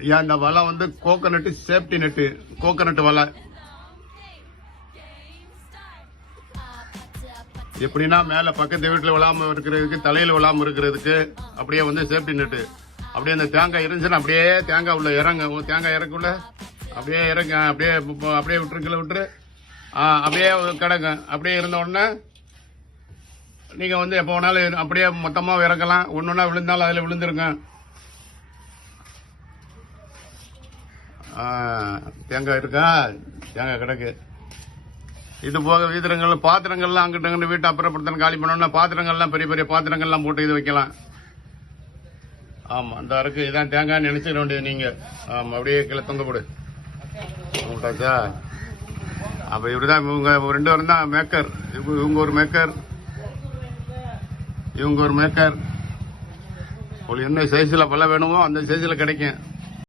ஐயா இந்த வலை வந்து கோகனட் சேஃப்டி நெட்டு, கோகனட் வலை. எப்படின்னா மேல பக்கத்து வீட்டுல விழாம இருக்கிறதுக்கு, தலையில விழாம இருக்கிறதுக்கு அப்படியே வந்து சேஃப்டி நெட்டு. அப்படியே அந்த தேங்காய் இருந்துச்சுன்னா அப்படியே தேங்காய் உள்ள இறங்க, தேங்காய் இறக்குள்ள அப்படியே இறங்க, அப்படியே அப்படியே விட்டுரு அப்படியே கிடங்க. அப்படியே இருந்த உடனே நீங்க வந்து எப்போ வேணாலும் அப்படியே மொத்தமா இறக்கலாம். ஒன்னொன்னா விழுந்தாலும் அதுல விழுந்துருங்க. தேங்காய் இருக்கா, தேங்காய் கிடக்கு. இது போக வீதிரங்கள் பாத்திரங்கள்லாம் அங்கிட்ட அங்கிட்ட வீட்டை அப்புறப்படுத்தணும், காலி பண்ணோம்னா பாத்திரங்கள்லாம் பெரிய பெரிய பாத்திரங்கள்லாம் போட்டு இது வைக்கலாம். ஆமா இந்த இருக்கு, இதான் தேங்காய் நினைச்சிட வேண்டியது நீங்க. ஆமா அப்படியே கீழே தொங்க போடு. விட்டாச்சா? அப்ப இப்படிதான் இவங்க 2 பேரும் தான் மேக்கர். இவங்க ஒரு மேக்கர், இவங்க ஒரு மேக்கர். உங்களுக்கு என்ன சைஸ்ல பல வேணுமோ அந்த சைஸ்ல கிடைக்கும்.